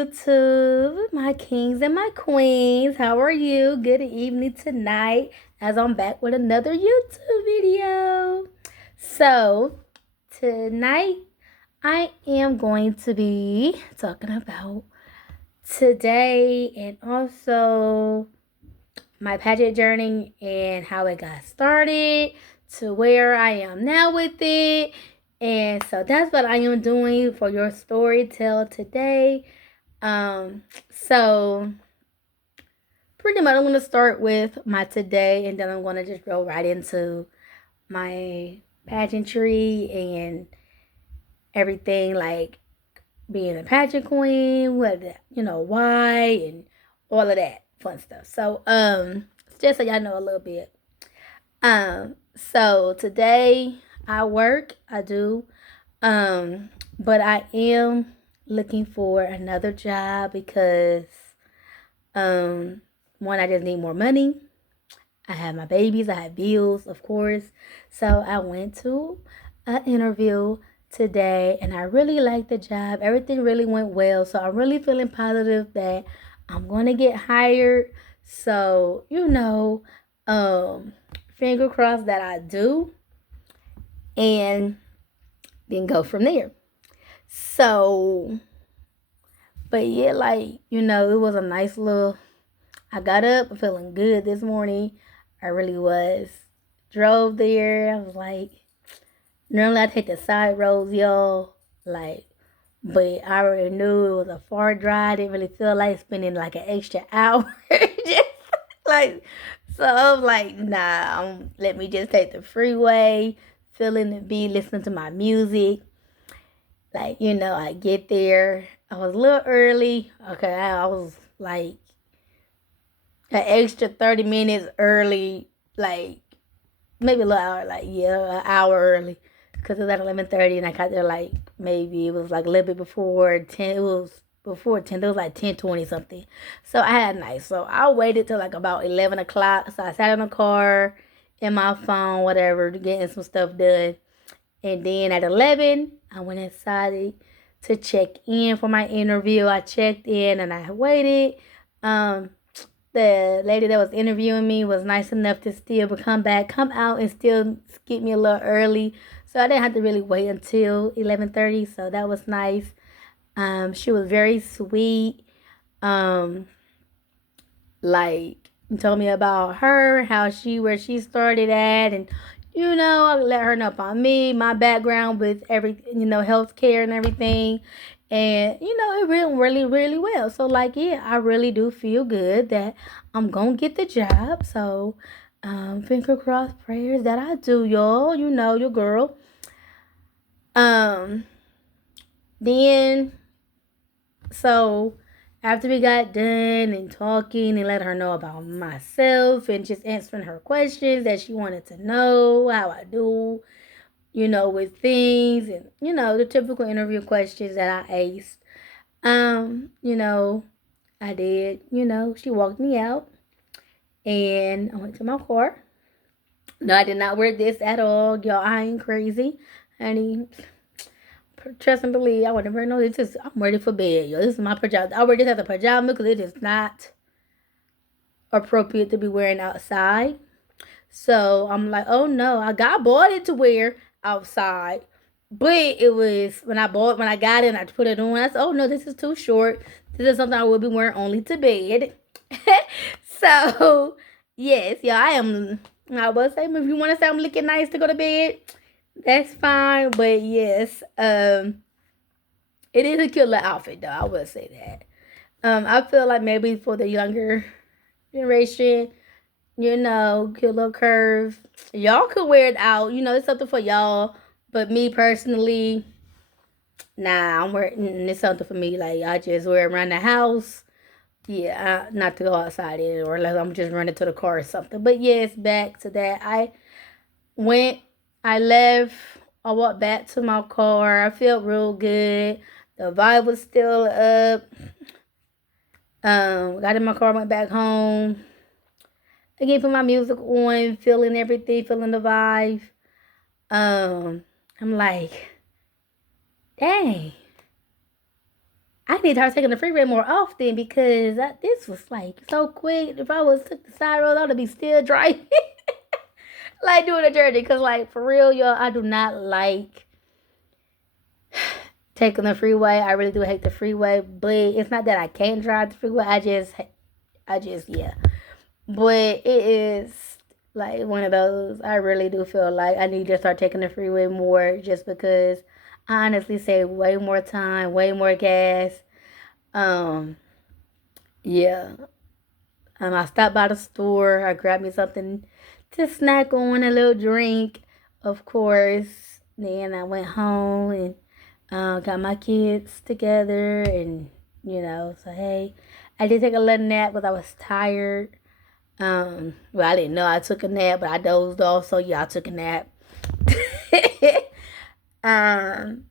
YouTube, my kings and my queens. How are you? Good evening tonight as I'm back with another YouTube video. So, tonight I am going to be talking about today and also my pageant journey and how it got started to where I am now with it. And so that's what I am doing for your story tell today. So pretty much I'm gonna start with my today and then I'm gonna just go right into my pageantry and everything like being a pageant queen, what why and all of that fun stuff. So just so y'all know a little bit. So today I work, I do, but I am looking for another job because one, I just need more money. I have my babies, I have bills, of course. So I went to an interview today and I really liked the job. Everything really went well. So I'm really feeling positive that I'm gonna get hired. So, finger crossed that I do and then go from there. So, but yeah, it was a nice little. I got up feeling good this morning. I really was. Drove there. I was like, normally I take the side roads, y'all. But I already knew it was a far drive. I didn't really feel like spending like an extra hour. Just like, so I was like, nah, let me just take the freeway, feeling the beat, listening to my music. I get there. I was a little early. Okay, I was like an extra 30 minutes early, like maybe a little hour, an hour early. Because it was at 11:30 and I got there maybe it was like a little bit before 10. It was before 10. It was like 10:20 something. So I had nice. So I waited till like about 11 o'clock. So I sat in the car, in my phone, whatever, getting some stuff done. And then at 11, I went inside to check in for my interview. I checked in and I waited. The lady that was interviewing me was nice enough to still come out and still get me a little early. So I didn't have to really wait until 11:30. So that was nice. She was very sweet. Told me about her, where she started at, and I let her know about me, my background with healthcare and everything. And, it went really, really well. So, yeah, I really do feel good that I'm going to get the job. So, finger crossed prayers that I do, y'all. Your girl. Then, so after we got done and talking and let her know about myself and just answering her questions that she wanted to know, how I do, with things and, the typical interview questions that I aced. I did, she walked me out and I went to my car. No, I did not wear this at all. Y'all, I ain't crazy. Honey, trust and believe, I would never know this. I'm ready for bed, yo. This is my pajama. I wear this as a pajama because it is not appropriate to be wearing outside. So I'm like, oh no, I bought it to wear outside. But it was when I got it and I put it on, I said, oh no, this is too short. This is something I will be wearing only to bed. So, yes, yeah, I will say, if you want to say I'm looking nice to go to bed, that's fine. But yes, it is a cute little outfit though, I will say that. I feel like maybe for the younger generation, cute little curve. Y'all could wear it out. It's something for y'all. But me personally, nah, I'm wearing it's something for me. Like I just wear it around the house. Yeah, not to go outside in, or unless I'm just running to the car or something. But yes, back to that. I left, I walked back to my car. I felt real good. The vibe was still up. Got in my car, went back home. Again, put my music on, feeling everything, feeling the vibe. I'm like, dang, I need to start taking the freeway more often because this was like so quick. If I was took the side road, I would be still driving, like doing a journey. Cause like for real, y'all, I do not like taking the freeway. I really do hate the freeway, but it's not that I can't drive the freeway. Yeah. But it is like one of those. I really do feel like I need to start taking the freeway more, just because I honestly save way more time, way more gas. Um, yeah. I stopped by the store. I grabbed me something to snack on, a little drink, of course. Then I went home and got my kids together, and so hey, I did take a little nap because I was tired. Well, I didn't know I took a nap, but I dozed off, so yeah, I took a nap. um,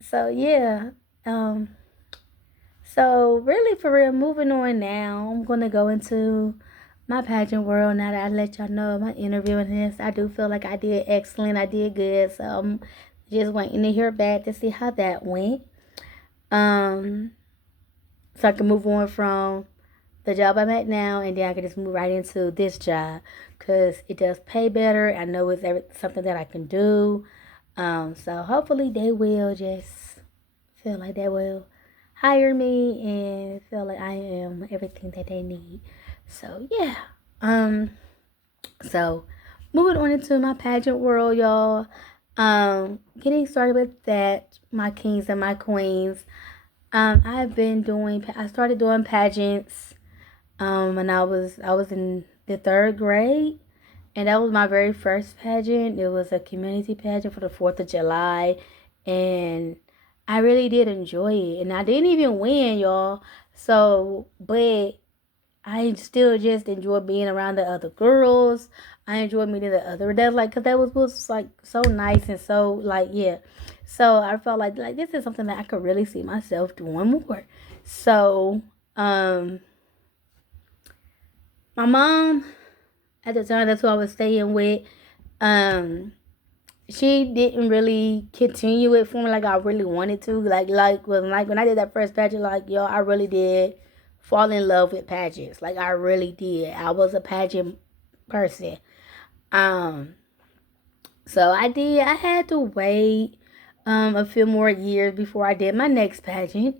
so yeah, um, so really for real, moving on now, I'm gonna go into my pageant world now that I let y'all know my interview in this. I do feel like I did excellent. I did good, so I'm just waiting to hear back to see how that went. Um, so I can move on from the job I'm at now, and then I can just move right into this job because it does pay better. I know it's something that I can do. So hopefully they will just feel like they will hire me and feel like I am everything that they need. So yeah. So moving on into my pageant world, y'all. Getting started with that, my kings and my queens. I started doing pageants and I was in the third grade, and that was my very first pageant. It was a community pageant for the 4th of July, and I really did enjoy it. And I didn't even win, y'all. So, but I still just enjoy being around the other girls. I enjoyed meeting the other that like, cause that was like so nice and so like yeah. So I felt like this is something that I could really see myself doing more. So my mom at the time, that's who I was staying with. Um, she didn't really continue it for me like I really wanted to. When I did that first pageant, like yo, I really did fall in love with pageants. Like I really did. I was a pageant person. Um, so I did. I had to wait a few more years before I did my next pageant.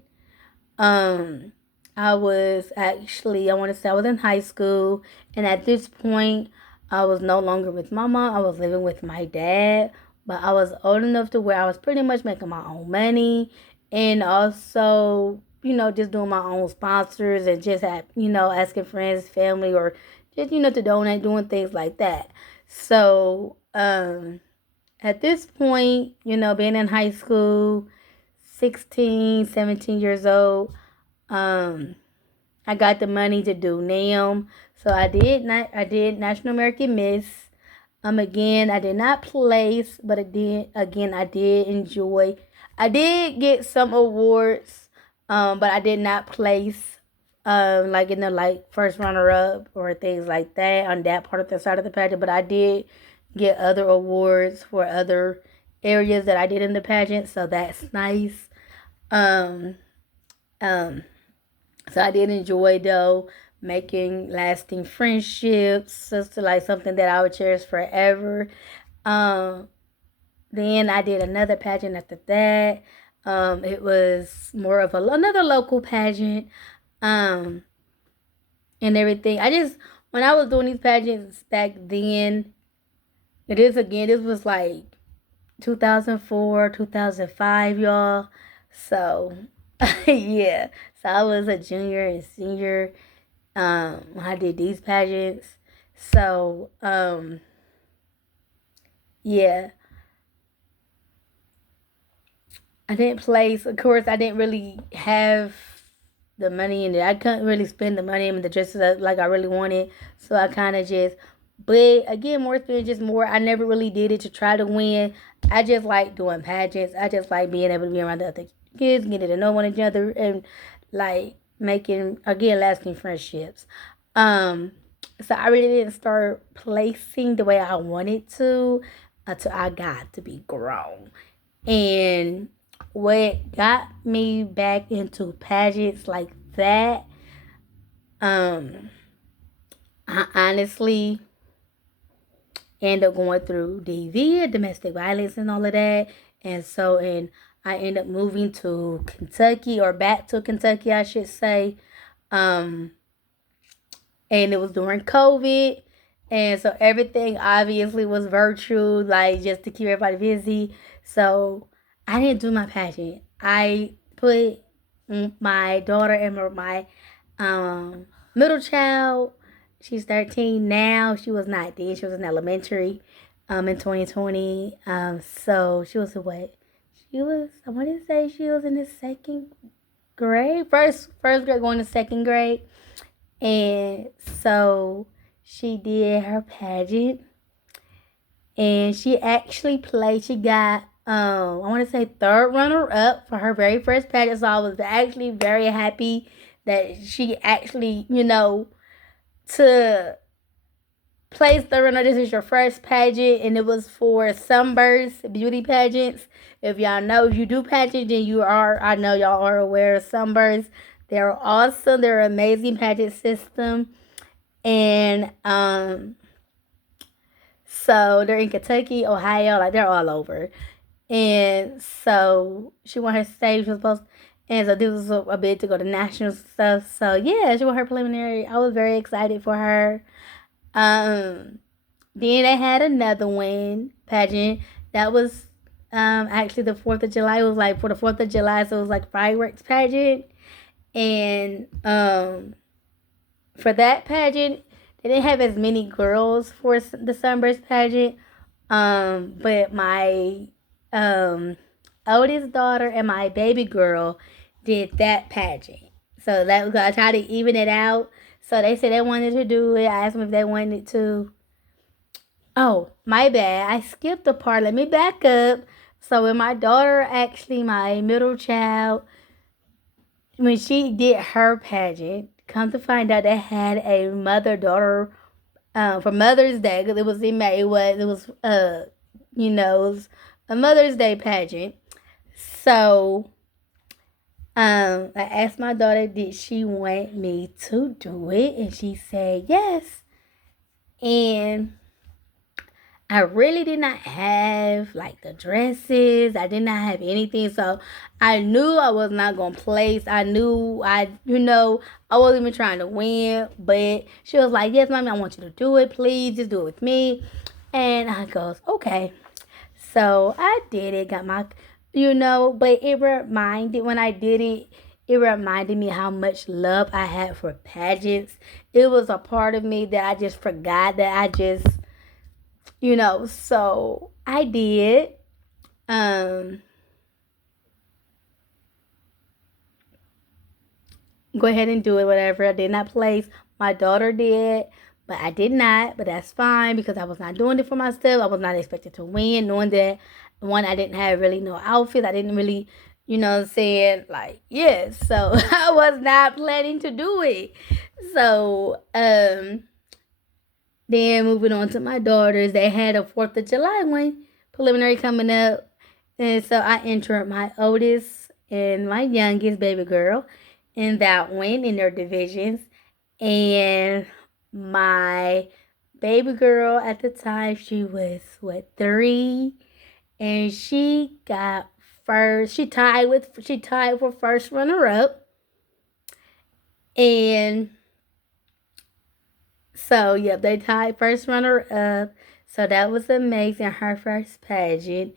Um, I was actually, I want to say I was in high school, and at this point, I was no longer with my mom. I was living with my dad, but I was old enough to where I was pretty much making my own money, and also, just doing my own sponsors and just asking friends, family, or just to donate, doing things like that. So, at this point, being in high school, 16, 17 years old. Um, I got the money to do NAM, so I did National American Miss. Again, I did not place, but I did enjoy. I did get some awards, but I did not place. Like in the first runner up or things like that on that part of the side of the pageant. But I did get other awards for other areas that I did in the pageant, so that's nice. Um, um, so I did enjoy though making lasting friendships. It's like something that I would cherish forever. Um, then I did another pageant after that. It was more of another local pageant. Um, and everything. When I was doing these pageants back then, this was like 2004, 2005, y'all. So, yeah. So I was a junior and senior when I did these pageants. So, yeah. I didn't place. Of course, I didn't really have the money in it. I couldn't really spend the money in the dresses like I really wanted. So I kind of just, but again, more spending, just more. I never really did it to try to win. I just like doing pageants. I just like being able to be around the other kids, getting to know one another, and like making again lasting friendships. Um, so I really didn't start placing the way I wanted to until I got to be grown. And what got me back into pageants like that, um, I honestly ended up going through DV, domestic violence, and all of that. And I ended up moving to Kentucky, or back to Kentucky, I should say. Um, and it was during COVID. And so everything obviously was virtual, like just to keep everybody busy. So I didn't do my pageant. I put my daughter and my middle child. She's 13 now. She was not then. She was in elementary in 2020. So she was what? She was, I want to say she was in the second grade. First grade going to second grade. And so she did her pageant, and she actually played. She got I want to say third runner up for her very first pageant. So I was actually very happy that she actually, to place third runner. This is your first pageant, and it was for Sunburst beauty pageants. If y'all know, if you do pageants, then I know y'all are aware of Sunburst. They're awesome. They're an amazing pageant system. And so they're in Kentucky, Ohio, like they're all over. And so she won her stage, was supposed, and so this was a bid to go to national stuff. So yeah, she won her preliminary. I was very excited for her. Then they had another one pageant that was actually the 4th of July. It was like for the 4th of July, so it was like fireworks pageant. And for that pageant, they didn't have as many girls for the Sunburst pageant. But my oldest daughter and my baby girl did that pageant. So that was, I tried to even it out. So they said they wanted to do it. I asked them if they wanted to. Oh, my bad. I skipped a part. Let me back up. So when my daughter, actually my middle child, when she did her pageant, come to find out they had a mother-daughter for Mother's Day, because it was in May. It was a Mother's Day pageant. So I asked my daughter, did she want me to do it? And she said yes. And I really did not have like the dresses. I did not have anything. So I knew I was not going to place. I knew I wasn't even trying to win. But she was like, yes, mommy, I want you to do it. Please just do it with me. And I goes, okay. So I did it. Got my, but it reminded, when I did it, it reminded me how much love I had for pageants. It was a part of me that I just forgot, that I just, so I did. Go ahead and do it, whatever. I did not place. My daughter did, but I did not. But that's fine, because I was not doing it for myself. I was not expected to win, knowing that, one, I didn't have really no outfit. I didn't really, saying like, yes. So I was not planning to do it. So then moving on to my daughters, they had a 4th of July one preliminary coming up. And so I entered my oldest and my youngest baby girl in that one, in their divisions. And my baby girl at the time, she was 3, and she got first. She tied for first runner up. And so yeah, they tied first runner up. So that was amazing. Her first pageant.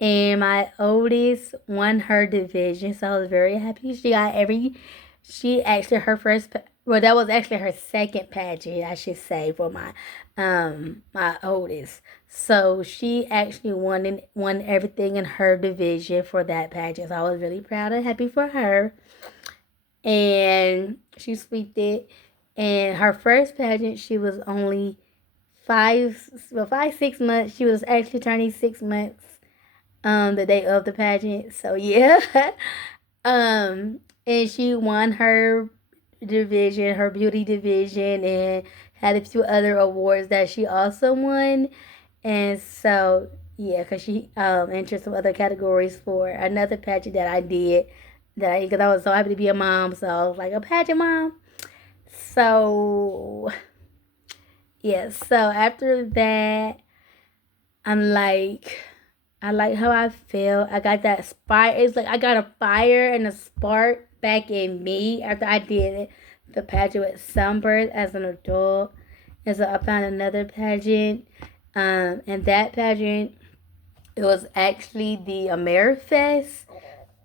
And my oldest won her division. So I was very happy. She actually, her first, well, that was actually her second pageant, I should say, for my oldest. So she actually won everything in her division for that pageant. So I was really proud and happy for her. And she sweeped it. And her first pageant, she was only 6 months. She was actually turning 6 months the day of the pageant. So yeah. And she won her division, her beauty division, and had a few other awards that she also won. And so Yeah, because she entered some other categories for another pageant that I did. Because I was so happy to be a mom, so I was like a pageant mom. So yeah, so after that, I'm like, I like how I feel. I got that spark. It's like I got a fire and a spark back in me after I did the pageant with Sunbird as an adult. And so I found another pageant. And that pageant, it was actually the AmeriFest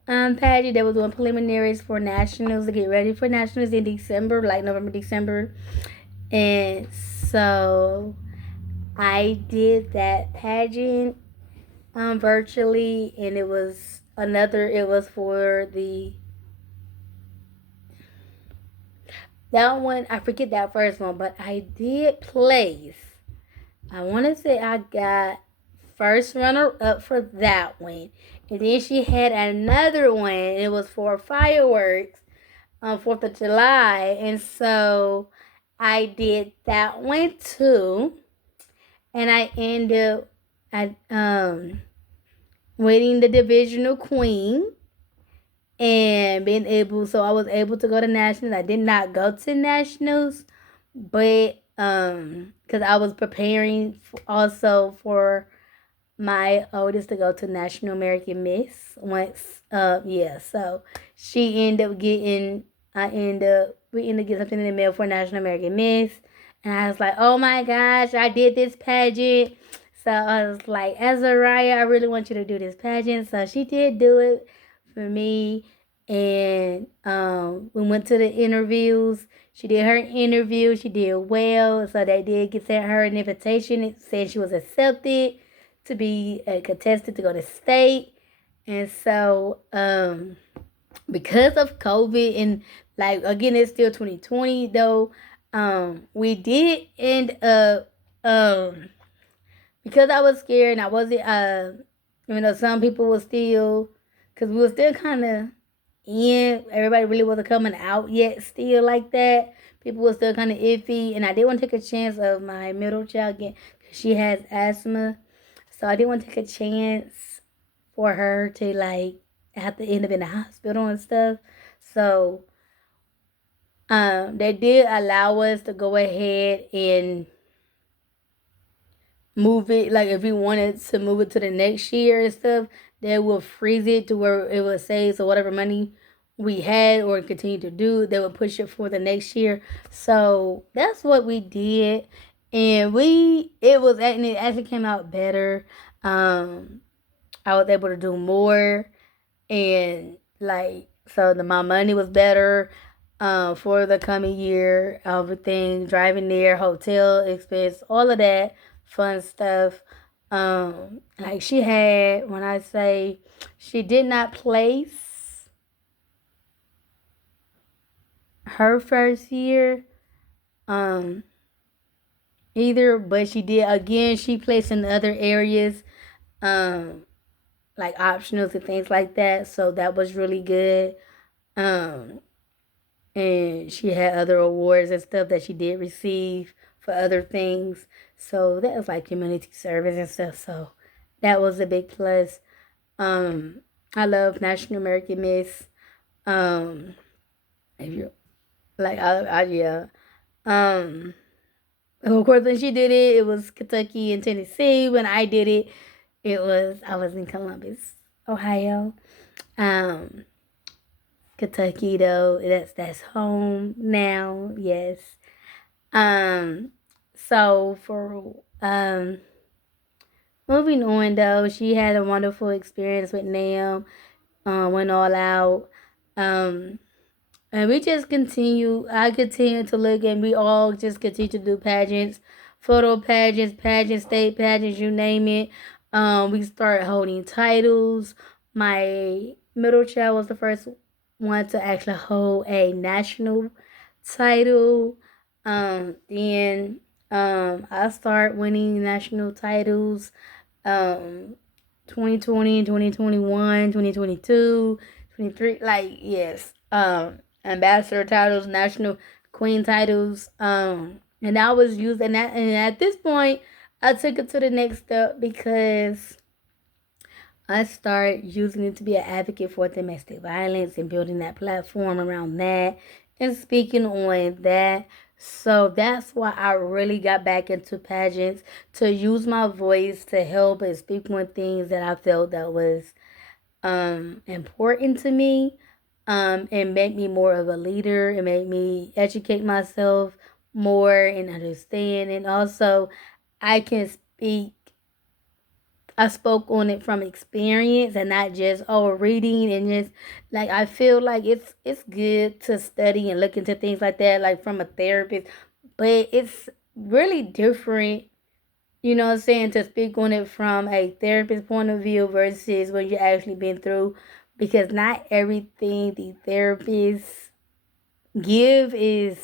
pageant. They were doing preliminaries for nationals to get ready for nationals in December, like November, December. And so I did that pageant virtually, and it was for the that one. I forget that first one, but I did place. I want to say I got first runner up for that one, and then she had another one. It was for fireworks on 4th of July, and so I did that one too, and I ended up at winning the divisional queen and being able. So I was able to go to nationals. I did not go to nationals, but because I was preparing also for my oldest to go to National American Miss once. Yeah, so she ended up getting. We ended up getting something in the mail for National American Miss, and I was like, oh my gosh, I did this pageant. So I was like, Azariah, I really want you to do this pageant. So she did do it for me, and we went to the interviews. She did her interview. She did well, so they did get sent her an invitation. It said she was accepted to be a contestant to go to state. And so because of COVID and like again it's still 2020 though, we did end up because I was scared and I wasn't some people were still because we were still kind of in, everybody really wasn't coming out yet still like that. People were still kind of iffy, and I didn't want to take a chance of my middle child getting, she has asthma, so I didn't want to take a chance for her to like have to end up in the hospital and stuff. So they did allow us to go ahead and move it. Like if we wanted to move it to the next year and stuff, they will freeze it to where it would say, so whatever money we had or continue to do, they would push it for the next year. So that's what we did, and it actually came out better. I was able to do more, and like so my money was better for the coming year. Everything, driving there, hotel expense, all of that fun stuff. Like she had, when I say she did not place her first year either, but she did again, she placed in other areas like optionals and things like that, so that was really good. um and she had other awards and stuff that she did receive for other things. So that was like community service and stuff. So that was a big plus. Um, I love National American Miss. If you like, yeah. Um, of course, when she did it, it was Kentucky and Tennessee. When I did it, I was in Columbus, Ohio. Um, Kentucky though, that's home now. Yes. So for moving on though, she had a wonderful experience with Nam. Went all out. Um, and we just continue. I continue to look, and we all just continue to do pageants, photo pageants, state pageants, you name it. We start holding titles. My middle child was the first one to actually hold a national title. Then I start winning national titles. Um, 2020, 2021, 2022, 23. Like yes. Ambassador titles, national queen titles. And I was using that, and at this point, I took it to the next step because I started using it to be an advocate for domestic violence and building that platform around that and speaking on that. So that's why I really got back into pageants, to use my voice to help and speak on things that I felt that was important to me, and make me more of a leader and make me educate myself more and understand. And also, I can speak. I spoke on it from experience and not just reading, and just like I feel like it's good to study and look into things like that, like from a therapist, but it's really different, you know what I'm saying, to speak on it from a therapist point of view versus when you actually been through, because not everything the therapists give is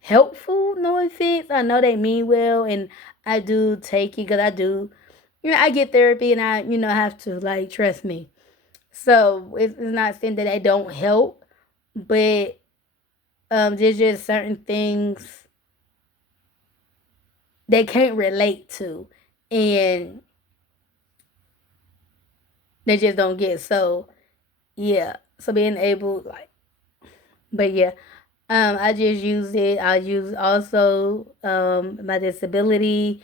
helpful. No offense, I know they mean well, and I do take it because I do, I get therapy, and I, have to, like, trust me. So it's not saying that they don't help, but there's just certain things they can't relate to, and they just don't get. So yeah, so being able, like, but yeah, I just use it. I use also my disability.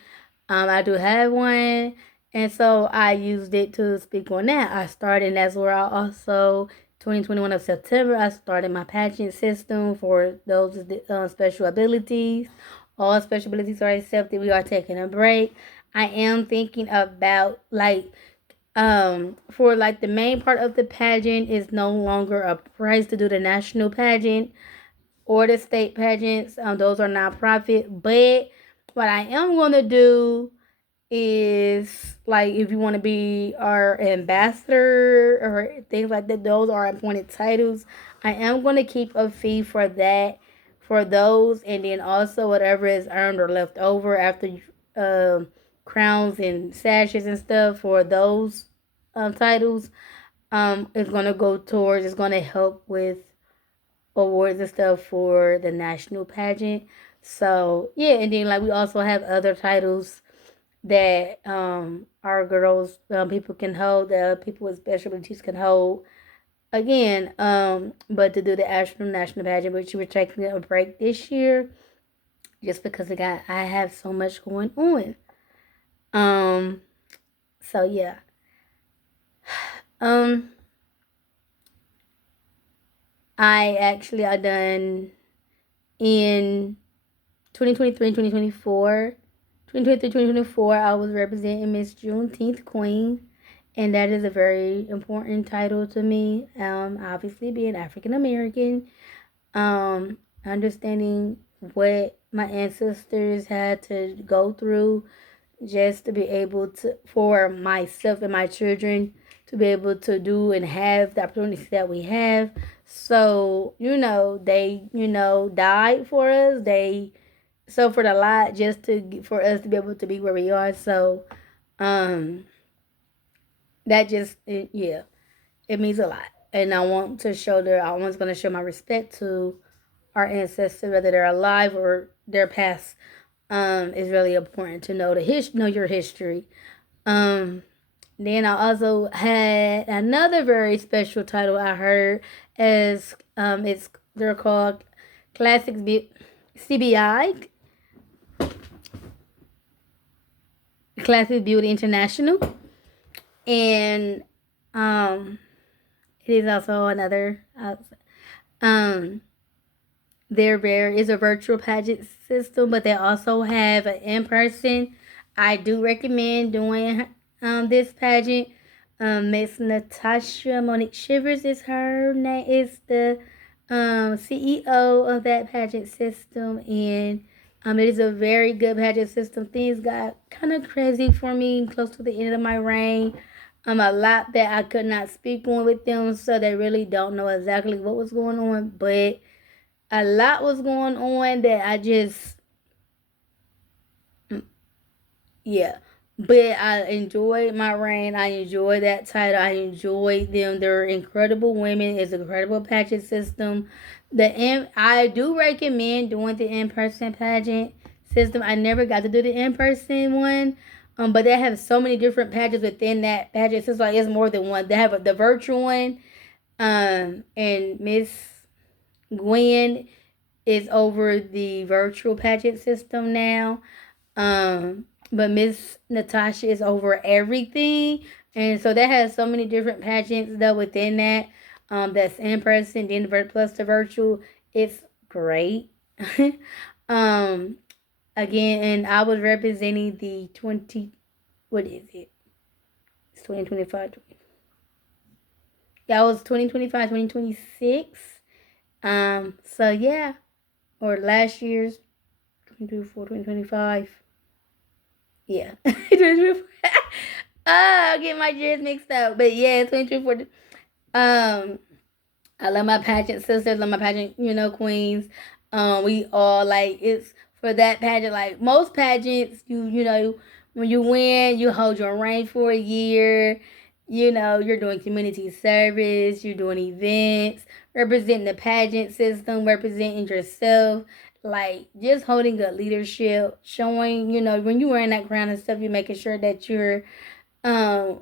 I do have one, and so I used it to speak on that. I started, and that's where I also 2021 of September I started my pageant system for those with special abilities. All special abilities are accepted. We are taking a break. I am thinking about, like, for, like, the main part of the pageant is no longer a price to do the national pageant or the state pageants. Those are nonprofit. But what I am going to do is, like, if you want to be our ambassador or things like that, those are appointed titles. I am going to keep a fee for that, for those, and then also whatever is earned or left over after crowns and sashes and stuff for those titles is going to go towards, it's going to help with awards and stuff for the national pageant. So yeah, and then, like, we also have other titles that our girls, people can hold, that people with special abilities can hold. Again, but to do the actual national pageant, which we're taking a break this year, just because I have so much going on. So yeah. I done in 2023 and 2024. 2023, 2024, I was representing Miss Juneteenth Queen, and that is a very important title to me. Obviously, being African American, understanding what my ancestors had to go through just to be able to, for myself and my children, to be able to do and have the opportunities that we have. So, they, died for us. They suffered a lot just for us to be able to be where we are. So, that just, yeah, it means a lot. And I want to show I was going to show my respect to our ancestors, whether they're alive or they're past. Is really important to know know your history. Then I also had another very special title I heard, as they're called Classics CBI, Classic Beauty International, and it is also another there is a virtual pageant system, but they also have an in-person. I do recommend doing this pageant. Miss Natasha Monique Shivers is her name, is the CEO of that pageant system, and it is a very good pageant system. Things got kind of crazy for me close to the end of my reign. A lot that I could not speak on with them, so they really don't know exactly what was going on, but a lot was going on that I just, yeah. But I enjoyed my reign. I enjoyed that title. I enjoyed them. They're incredible women. It's an incredible pageant system. I do recommend doing the in-person pageant system. I never got to do the in-person one, But they have so many different pageants within that pageant. It's like it's more than one. They have the virtual one, and Miss Gwen is over the virtual pageant system now. But Miss Natasha is over everything, and so that has so many different pageants though within that. That's in person, then plus the virtual. It's great. um, Again, and I was representing the 20. What is it? It's 2025. Yeah, I was 2025, 2026. So yeah, or last year's 2024, 2025. Yeah. I get my years mixed up. But yeah, 2024. I love my pageant sisters, love my pageant, queens. We all like it's for that pageant. Like most pageants, when you win, you hold your rank for a year. You're doing community service, you're doing events, representing the pageant system, representing yourself, like just holding good leadership, showing, when you're wearing that crown and stuff, you're making sure that you're um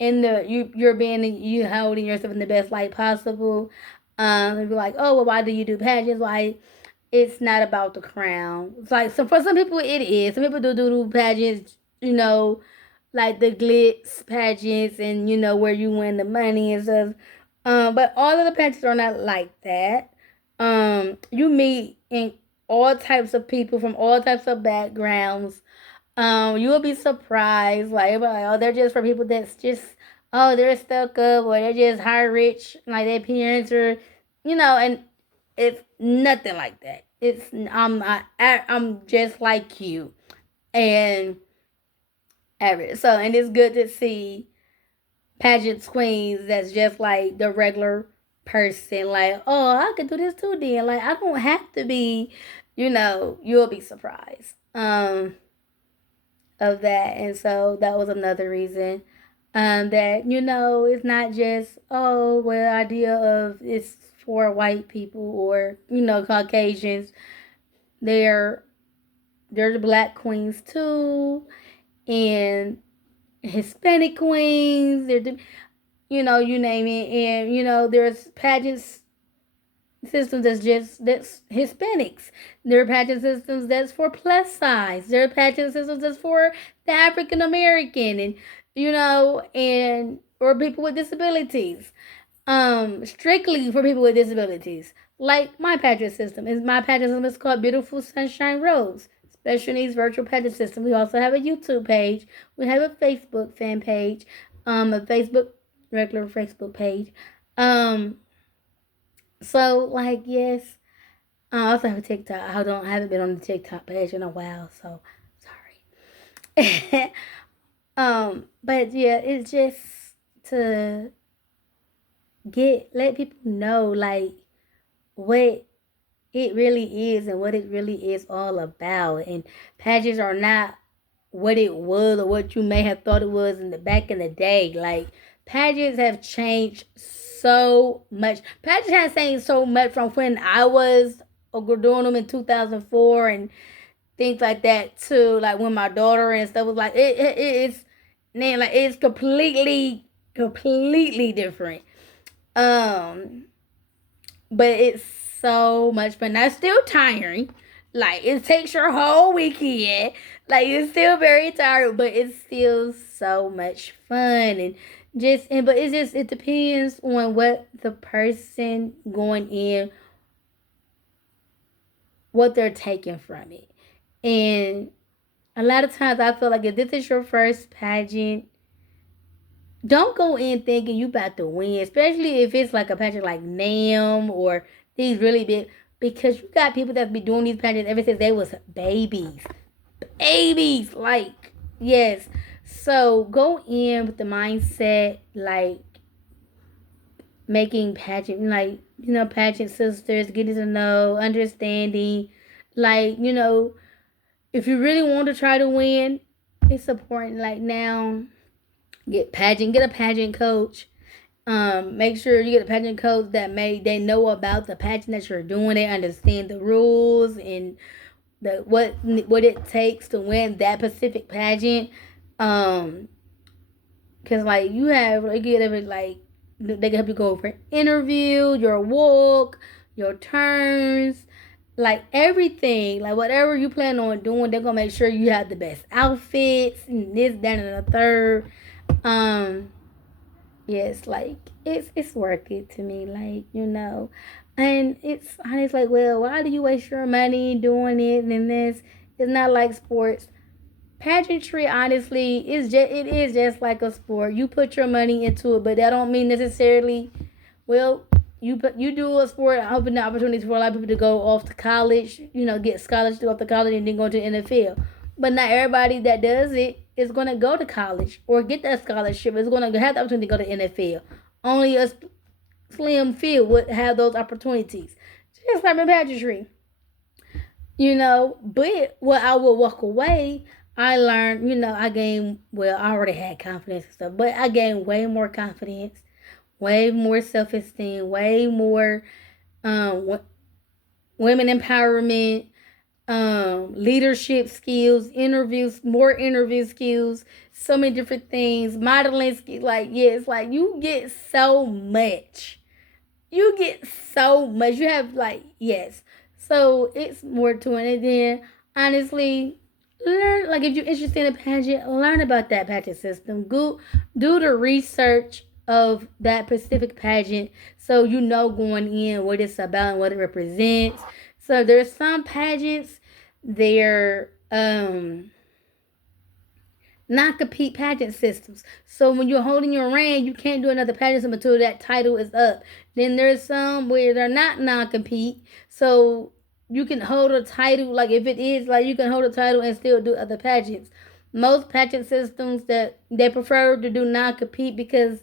in the you're being you holding yourself in the best light possible. And be like, oh well, why do you do pageants? Like it's not about the crown. It's like for some people it is. Some people do pageants, like the glitz pageants and where you win the money and stuff. But all of the pageants are not like that. You meet in all types of people from all types of backgrounds. You will be surprised. Like, oh, they're just for people that's just, oh, they're stuck up or they're just high rich, like their parents are, and it's nothing like that. I'm just like you, and average. So, and it's good to see pageant queens that's just like the regular person. Like, oh, I could do this too. Then, like, I don't have to be, you'll be surprised. Of that, and so that was another reason that it's not just, oh well, idea of it's for white people or Caucasians. they're they're the black queens too, and Hispanic queens. They're the, you name it, and there's pageants systems that's Hispanics. There are pageant systems that's for plus size. There are pageant systems that's for the African American, and and or people with disabilities. Strictly for people with disabilities. Like my pageant system is called Beautiful Sunshine Rose. Special Needs Virtual Pageant System. We also have a YouTube page. We have a Facebook fan page. A regular Facebook page. So like yes, I also have a TikTok. Haven't been on the TikTok page in a while, so sorry. But yeah, it's just to let people know like what it really is and what it really is all about. And pageants are not what it was or what you may have thought it was in the back in the day. Like pageants have changed so much. Pageants have changed so much from when I was doing them in 2004 and things like that too. Like when my daughter and stuff was like it's man, like it's completely different. But it's so much fun. That's still tiring. Like it takes your whole weekend. Like it's still very tiring, but it's still so much fun and but it depends on what the person going in, what they're taking from it. And a lot of times I feel like if this is your first pageant, don't go in thinking you about to win, especially if it's like a pageant like NAM or these really big, because you got people that be doing these pageants ever since they was babies. Babies, like, yes. So go in with the mindset like making pageant, like, pageant sisters, getting to know, understanding, like, if you really want to try to win, it's important. Like now, get a pageant coach. Make sure you get a pageant coach that they know about the pageant that you're doing. They understand the rules and what it takes to win that specific pageant. Um, cause like you have like get every like they can help you go for interview, your walk, your turns, like everything, like whatever you plan on doing, they're gonna make sure you have the best outfits and this, that, and the third. Um, yes, like it's worth it to me, like and it's honestly like, well, why do you waste your money doing it? And this, it's not like sports. Pageantry, honestly, is just like a sport. You put your money into it, but that don't mean necessarily. Well, you do a sport, open the opportunities for a lot of people to go off to college. Get scholarships off to college and then go to the NFL. But not everybody that does it is gonna go to college or get that scholarship. Is gonna have the opportunity to go to NFL. Only a slim few would have those opportunities. Just like in pageantry. But what I would walk away, I learned, I gained, well, I already had confidence and stuff, but I gained way more confidence, way more self esteem, way more women empowerment, leadership skills, interviews, more interview skills, so many different things, modeling skills. Like, yeah, it's like you get so much. You get so much. You have like, yes. So it's more to it. And then honestly, learn, like, if you're interested in a pageant, learn about that pageant system. Go do the research of that specific pageant so you know going in what it's about and what it represents. So there's some pageants, they're non-compete pageant systems. So when you're holding your reign, you can't do another pageant until that title is up. Then there's some where they're not non-compete, so you can hold a title. Like if it is like you can hold a title and still do other pageants. Most pageant systems that they prefer to do non-compete because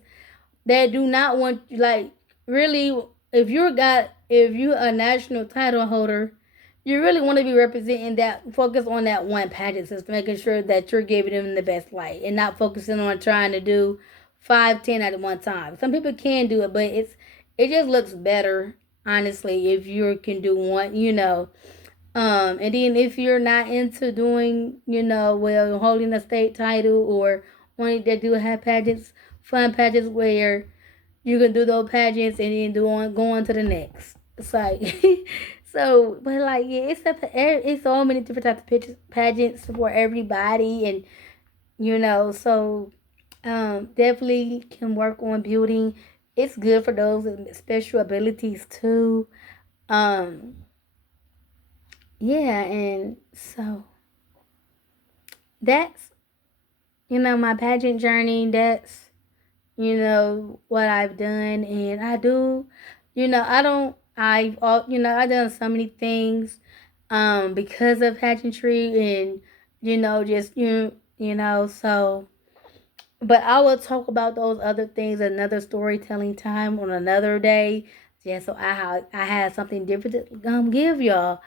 they do not want, like, really, if you're a national title holder, you really want to be representing that, focus on that one pageant system, making sure that you're giving them the best light and not focusing on trying to do 5, 10 at one time. Some people can do it, but it just looks better, honestly, if you can do one. And then if you're not into doing, well, holding a state title or wanting to do have pageants, fun pageants where you can do those pageants and then go on to the next. It's like so, but like yeah, it's so many different types of pageants for everybody, and so definitely can work on building. It's good for those with special abilities too. Um, yeah, and so that's my pageant journey. That's what I've done, and I do, I don't, I've done so many things, because of pageantry, and just so. But I will talk about those other things another storytelling time on another day. Yeah, so I had something different to give y'all.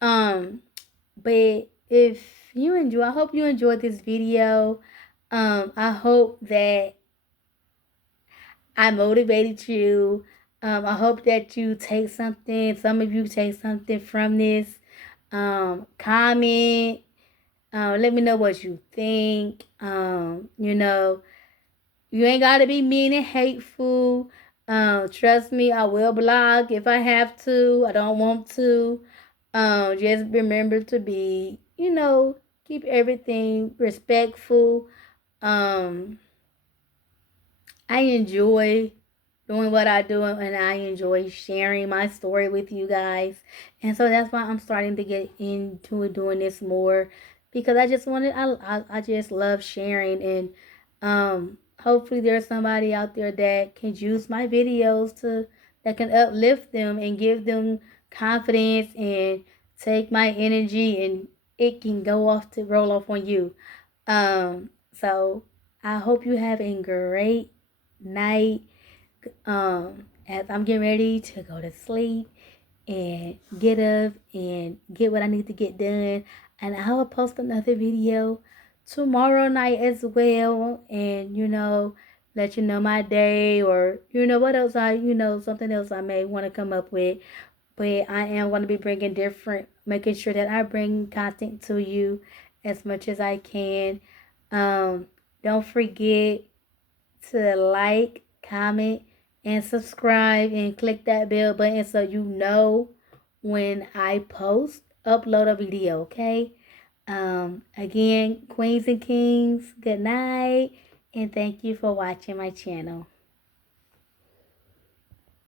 Um, but if you enjoy, I hope you enjoyed this video. I hope that I motivated you. I hope that you take something. Some of you take something from this. Comment. Let me know what you think. You ain't gotta be mean and hateful. Trust me, I will blog if I have to. I don't want to. Just remember to be, keep everything respectful. Um, I enjoy doing what I do, and I enjoy sharing my story with you guys. And so that's why I'm starting to get into doing this more, because I just wanted I just love sharing, and hopefully there's somebody out there that can use my videos that can uplift them and give them confidence and take my energy, and it can go off to roll off on you. So I hope you have a great night, as I'm getting ready to go to sleep and get up and get what I need to get done. And I will post another video tomorrow night as well, and let you know my day, or what else something else I may want to come up with. But I am going to be bringing making sure that I bring content to you as much as I can. Don't forget to like, comment, and subscribe, and click that bell button so you know when I upload a video, okay? Again, queens and kings, good night, and thank you for watching my channel.